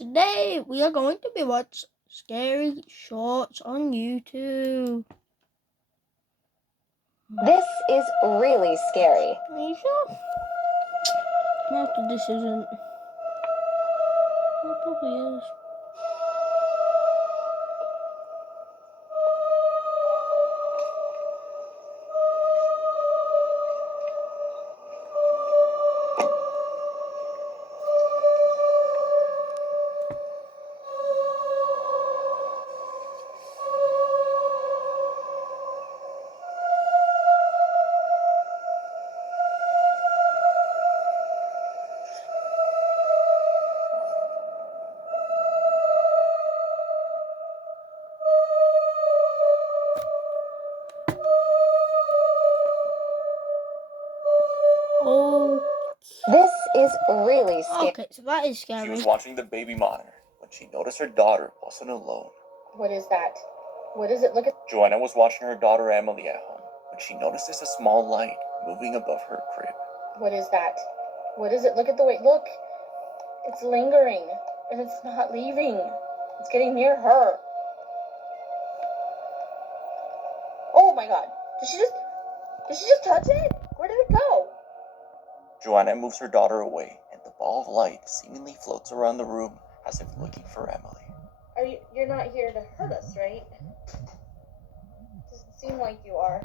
Today we are going to be watching scary shorts on YouTube. This is really scary. Are you sure? After this isn't. It probably is. This is really scary. Okay, so that is scary. She was watching the baby monitor when she noticed her daughter wasn't alone. What is that? What is it? Look at Joanna was watching her daughter Emily at home when she noticed a small light moving above her crib. What is that? What is it? Look at the way. Look. It's lingering and it's not leaving. It's getting near her. Oh my god. Did she just touch it? Where did it go? Joanna moves her daughter away, and the ball of light seemingly floats around the room as if looking for Emily. You're not here to hurt us, right? Doesn't seem like you are.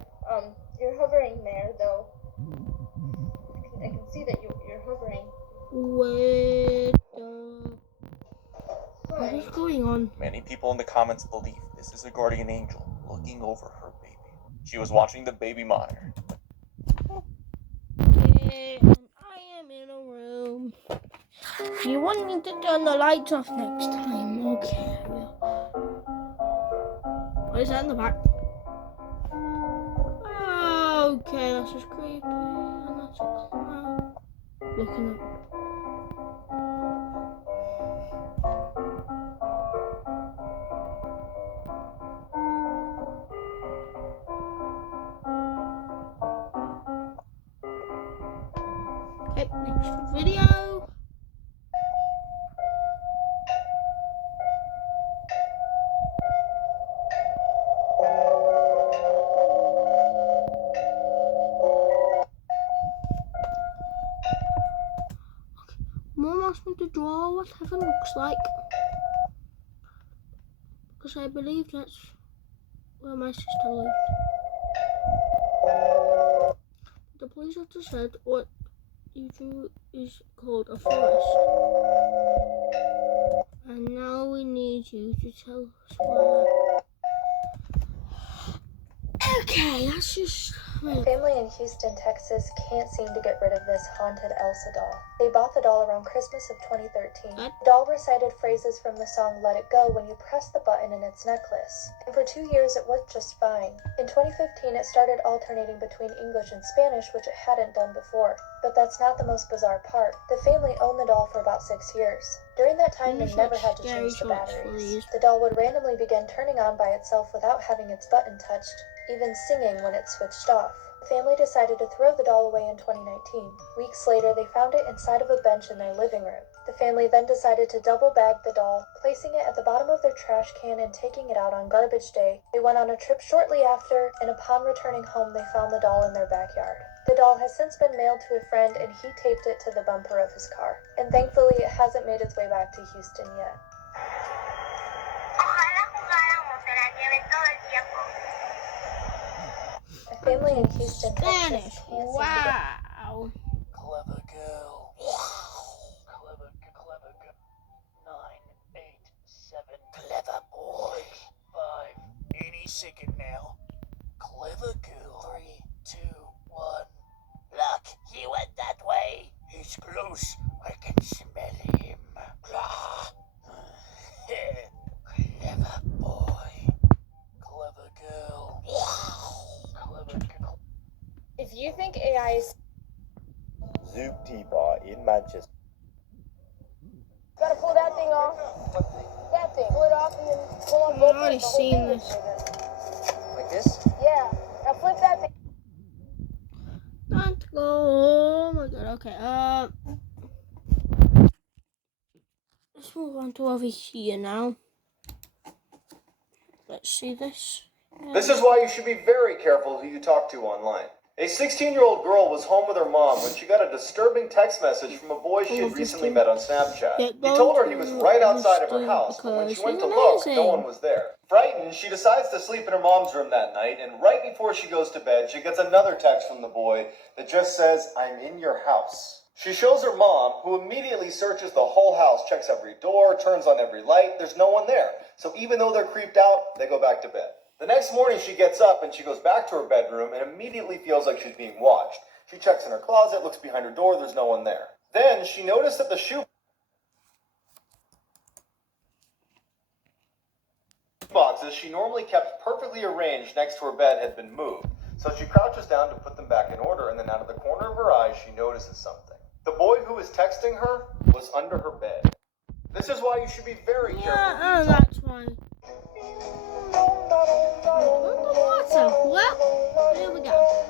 You're hovering there, though. I can see that you're hovering. What is going on? Many people in the comments believe this is a guardian angel looking over her baby. She was watching the baby monitor. And I am in a room. You want me to turn the lights off next time? Okay, I will. What is that in the back? Okay, that's just creepy. And that's a clown looking up. Okay, next video. Mom asked me to draw what heaven looks like, because I believe that's where my sister lived. The police officer said what you drew is called a forest. And now we need you to tell us where. Okay, that's just... A family in Houston, Texas can't seem to get rid of this haunted Elsa doll. They bought the doll around Christmas of 2013. The doll recited phrases from the song Let It Go when you press the button in its necklace. And for 2 years it worked just fine. In 2015 it started alternating between English and Spanish, which it hadn't done before. But that's not the most bizarre part. The family owned the doll for about 6 years. During that time they never had to change the batteries. The doll would randomly begin turning on by itself without having its button touched, even singing when it switched off. The family decided to throw the doll away in 2019. Weeks later, they found it inside of a bench in their living room. The family then decided to double bag the doll, placing it at the bottom of their trash can and taking it out on garbage day. They went on a trip shortly after, and upon returning home, they found the doll in their backyard. The doll has since been mailed to a friend, and he taped it to the bumper of his car. And thankfully, it hasn't made its way back to Houston yet. A family in Houston, Texas Wow. Clever girl. Clever girl. 9, 8, 7. Clever boy. 5. Any second now. Clever girl. 3, 2, 1. Look, he went that way. He's close. I can smell him. Clever boy. Clever girl. Clever girl. If you think AI is... Zoop Bar in Manchester. Gotta pull that thing off. That thing. Pull it off and then pull on I've both already ends, the whole seen thing this. is bigger. Like this? Yeah. Now flip that thing. Don't go. Oh my god, okay. Let's move on. on to over here now. Let's see this. This is why you should be very careful who you talk to online. A 16-year-old girl was home with her mom when she got a disturbing text message from a boy she had recently met on Snapchat. He told her he was right outside of her house, but when she went to look, no one was there. Frightened, she decides to sleep in her mom's room that night, and right before she goes to bed, she gets another text from the boy that just says, "I'm in your house." She shows her mom, who immediately searches the whole house, checks every door, turns on every light. There's no one there. So even though they're creeped out, they go back to bed. The next morning, she gets up and she goes back to her bedroom and immediately feels like she's being watched. She checks in her closet, looks behind her door, there's no one there. Then she noticed that the shoe boxes she normally kept perfectly arranged next to her bed had been moved. So she crouches down to put them back in order, and then out of the corner of her eye, she notices something. The boy who was texting her was under her bed. This is why you should be very careful. Yeah, that's why. Underwater. Well, here we go.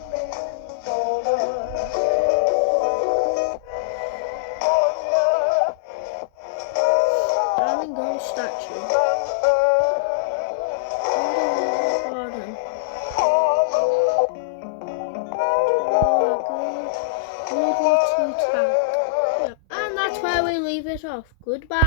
Darling Ghost statue. Underwater garden. World War II tank. Yep. And that's where we leave it off. Goodbye.